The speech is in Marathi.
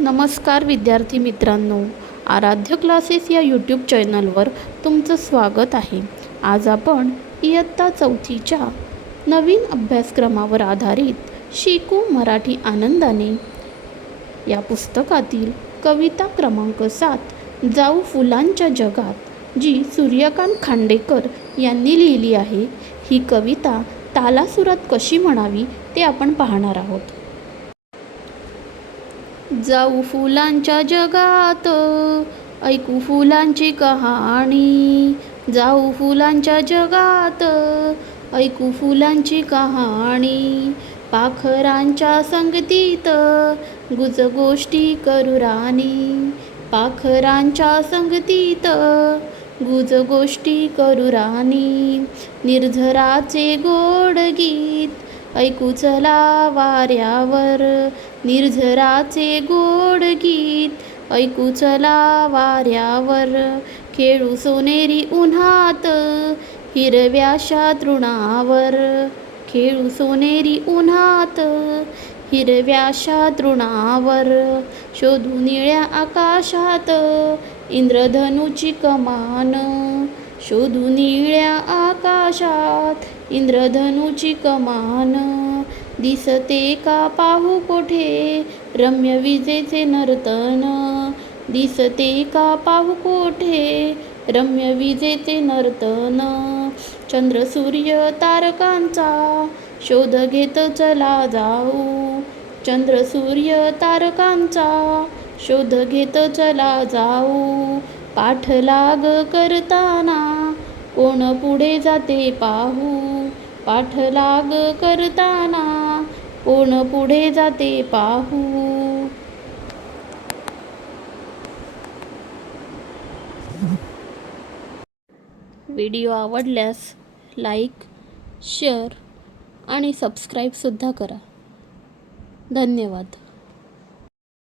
नमस्कार विद्यार्थी मित्रांनो, आराध्य क्लासेस या यूट्यूब चॅनलवर तुमचं स्वागत आहे. आज आपण इयत्ता चौथीच्या नवीन अभ्यासक्रमावर आधारित शिकू मराठी आनंदाने या पुस्तकातील कविता क्रमांक 7 जाऊ फुलांच्या जगात, जी सूर्यकांत खांडेकर यांनी लिहिली आहे. ही कविता तालासुरात कशी म्हणावी ते आपण पाहणार आहोत. जाऊ फुलांच्या जगात, ऐकू फुलांची कहाणी. जाऊ फुलांच्या जगात, ऐकू फुलांची कहाणी. पाखरांच्या संगतीत गुजगोष्टी करू राणी. पाखरांच्या संगतीत गुजगोष्टी करू राणी. निर्झराचे गोड गीत ऐकू चला वाऱ्यावर. निर्झराचे गोड गीत ऐकू चला वाऱ्यावर. खेळू सोनेरी उन्हात हिरव्याशा तृणावर. खेळू सोनेरी उन्हात हिरव्याशा तृणावर. शोधू निळ्या आकाशात इंद्रधनुची कमान. शोधू निळ्या आकाशात इंद्रधनुची कमान. दिसते का पाहू कोठे रम्य विजेचे नर्तन. दिसते का पाहू कोठे रम्य विजेचे नर्तन. चंद्र सूर्य तारकांचा शोध घेत चला जाऊ. चंद्र सूर्य तारकांचा शोध घेत चला जाऊ. पाठलाग करताना कोण पुढे जाते पाहू. पाठलाग करताना कोण पुढे जाते पाहू. व्हिडिओ आवडल्यास लाईक, शेअर आणि सबस्क्राईबसुद्धा करा. धन्यवाद.